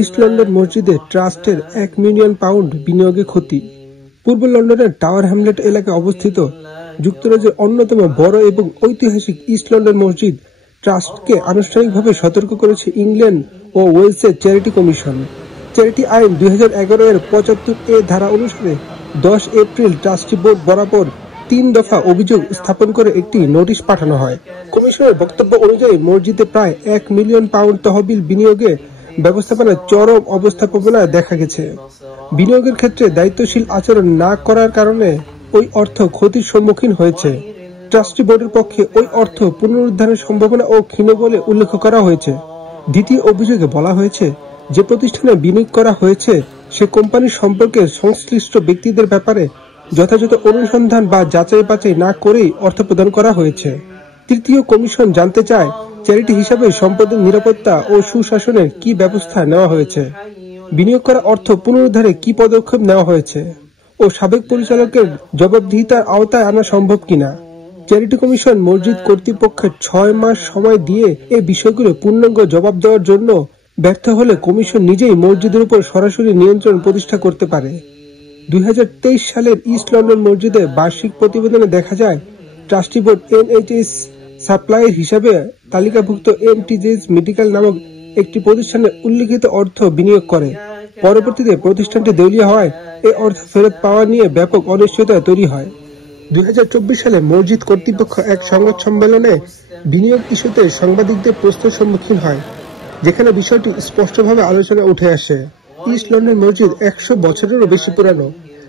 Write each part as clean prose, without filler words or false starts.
East London মসজিদে ট্রাস্টের £1 million বিনিয়োগে ক্ষতি। পূর্ব লন্ডনের টাওয়ার হ্যামলেট এলাকায় অবস্থিত যুক্তরাজ্যের অন্যতম বড় এবং ঐতিহাসিক ইস্ট লন্ডন মসজিদ ট্রাস্টকে আনুষ্ঠানিকভাবে সতর্ক করেছে ইংল্যান্ড ও ওয়েলসের চ্যারিটি কমিশন। চ্যারিটি আইন 2011 এর 75A ধারা অনুসারে 10 এপ্রিল ট্রাস্টি বোর্ড বরাবর 3 দফা অভিযোগ স্থাপন করে একটি নোটিশ পাঠানো হয়। কমিশনের বক্তব্য অনুযায়ী মসজিদে প্রায় £1 মিলিয়ন তহবিল বিনিয়োগে ব্যবস্থাপনার চরম অবস্থাপনা দেখা গেছে। বিনিয়োগের ক্ষেত্রে দায়িত্বশীল আচরণ না করার কারণে ওই অর্থ ক্ষতির সম্মুখীন হয়েছে। ট্রাস্টি বোর্ডের পক্ষে ওই অর্থ পুনরুদ্ধারের সম্ভাবনা ও ক্ষীণ বলে উল্লেখ করা হয়েছে। দ্বিতীয় অভিযোগে বলা হয়েছে, যে প্রতিষ্ঠানে বিনিয়োগ করা হয়েছে সে কোম্পানির সম্পর্কে সংশ্লিষ্ট ব্যক্তিদের ব্যাপারে যথাযথ অনুসন্ধান বা যাচাই বাছাই না করেই অর্থ প্রদান করা হয়েছে। তৃতীয় কমিশন জানতে চায়, চ্যারিটি হিসাবে সম্পদের নিরাপত্তা ও সুশাসনের কি ব্যবস্থা নেওয়া হয়েছে, বিনিয়োগ করা অর্থ পুনরুদ্ধারে কি পদক্ষেপ নেওয়া হয়েছে ও সাবেক পরিচালকের জবাবদিহিতার আওতায় আনা সম্ভব কিনা। চ্যারিটি কমিশন মসজিদ কর্তৃপক্ষের 6 মাস সময় দিয়ে এই বিষয়গুলো পূর্ণাঙ্গ জবাব দেওয়ার জন্য ব্যর্থ হলে কমিশন নিজেই মসজিদের উপর সরাসরি নিয়ন্ত্রণ প্রতিষ্ঠা করতে পারে। 2023 সালের ইস্ট লন্ডন মসজিদে বার্ষিক প্রতিবেদনে দেখা যায়, ট্রাস্টি বোর্ড NHS সাপ্লাইয়ের হিসাবে তালিকাভুক্ত MTJs মেডিকেল নামক একটি প্রতিষ্ঠানে উল্লিখিত অর্থ বিনিয়োগ করে। পরবর্তীতে প্রতিষ্ঠানটি দেউলিয়া হওয়ায় এই অর্থ ফেরত পাওয়া নিয়ে ব্যাপক অনিশ্চয়তা তৈরি হয়। 2024 সালে মসজিদ কর্তৃপক্ষ এক সংবাদ সম্মেলনে বিনিয়োগ ইস্যুতে সাংবাদিকদের প্রশ্নের সম্মুখীন হয়, যেখানে বিষয়টি স্পষ্টভাবে আলোচনা উঠে আসে। ইস্ট লন্ডন মসজিদ 100 বছরেরও বেশি পুরানো,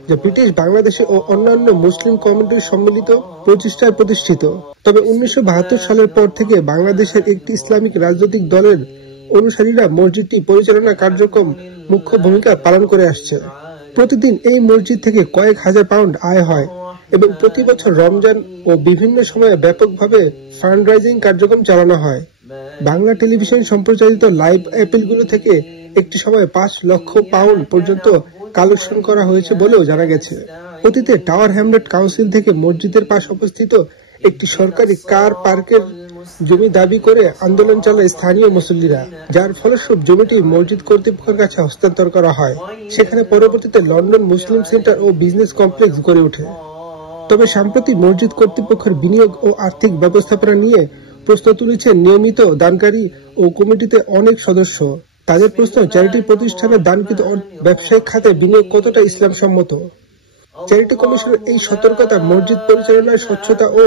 যা ব্রিটিশ, বাংলাদেশি ও অন্যান্য মুসলিম কমিউনিটির সম্মিলিত প্রচেষ্টায় প্রতিষ্ঠিত। তবে 1972 সালের পর থেকে বাংলাদেশের একটি ইসলামিক রাজনৈতিক দলের অনুসারীরা মসজিদটি পরিচালনা কার্যক্রম মুখ্য ভূমিকা পালন করে আসছে। প্রতিদিন এই মসজিদ থেকে কয়েক হাজার পাউন্ড আয় হয় এবং প্রতি বছর রমজান ও বিভিন্ন সময়ে ব্যাপকভাবে ফান্ডরাইজিং কার্যক্রম চালানো হয়। বাংলা টেলিভিশন সম্প্রচারিত লাইভ অ্যাপিলগুলো থেকে একটি সময় £5 লক্ষ পর্যন্ত কালেকশন করা হয়েছে বলেও জানা গেছে। অতীতে টাওয়ার হ্যামলেট কাউন্সিল থেকে মসজিদের পাশে অবস্থিত একটি সরকারি কার পার্কের জমি দাবি করে আন্দোলন চালায় স্থানীয় মুসল্লিরা, যার ফলস্বরূপ জমিটি মসজিদ কর্তৃপক্ষের কাছে হস্তান্তর করা হয়। সেখানে পরবর্তীতে লন্ডন মুসলিম সেন্টার ও বিজনেস কমপ্লেক্স গড়ে ওঠে। তবে সাম্প্রতিক মসজিদ কর্তৃপক্ষের বিনিয়োগ ও আর্থিক ব্যবস্থাপনা নিয়ে প্রশ্ন তুলেছেন নিয়মিত দানকারী ও কমিটিতে অনেক সদস্য। তাদের প্রশ্ন, চ্যারিটি প্রতিষ্ঠানের দানকৃত ব্যবসায়িক খাতে বিনিয়োগ কতটা ইসলাম সম্মত। চ্যারিটি কমিশনের এই সতর্কতা মসজিদ পরিচালনায় স্বচ্ছতা ও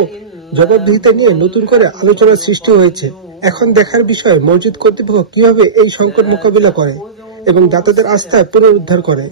জবাবদিহিতা নিয়ে নতুন করে আলোচনার সৃষ্টি হয়েছে। এখন দেখার বিষয়, মসজিদ কর্তৃপক্ষ কিভাবে এই সংকট মোকাবিলা করে এবং দাতাদের আস্থা পুনরুদ্ধার করে।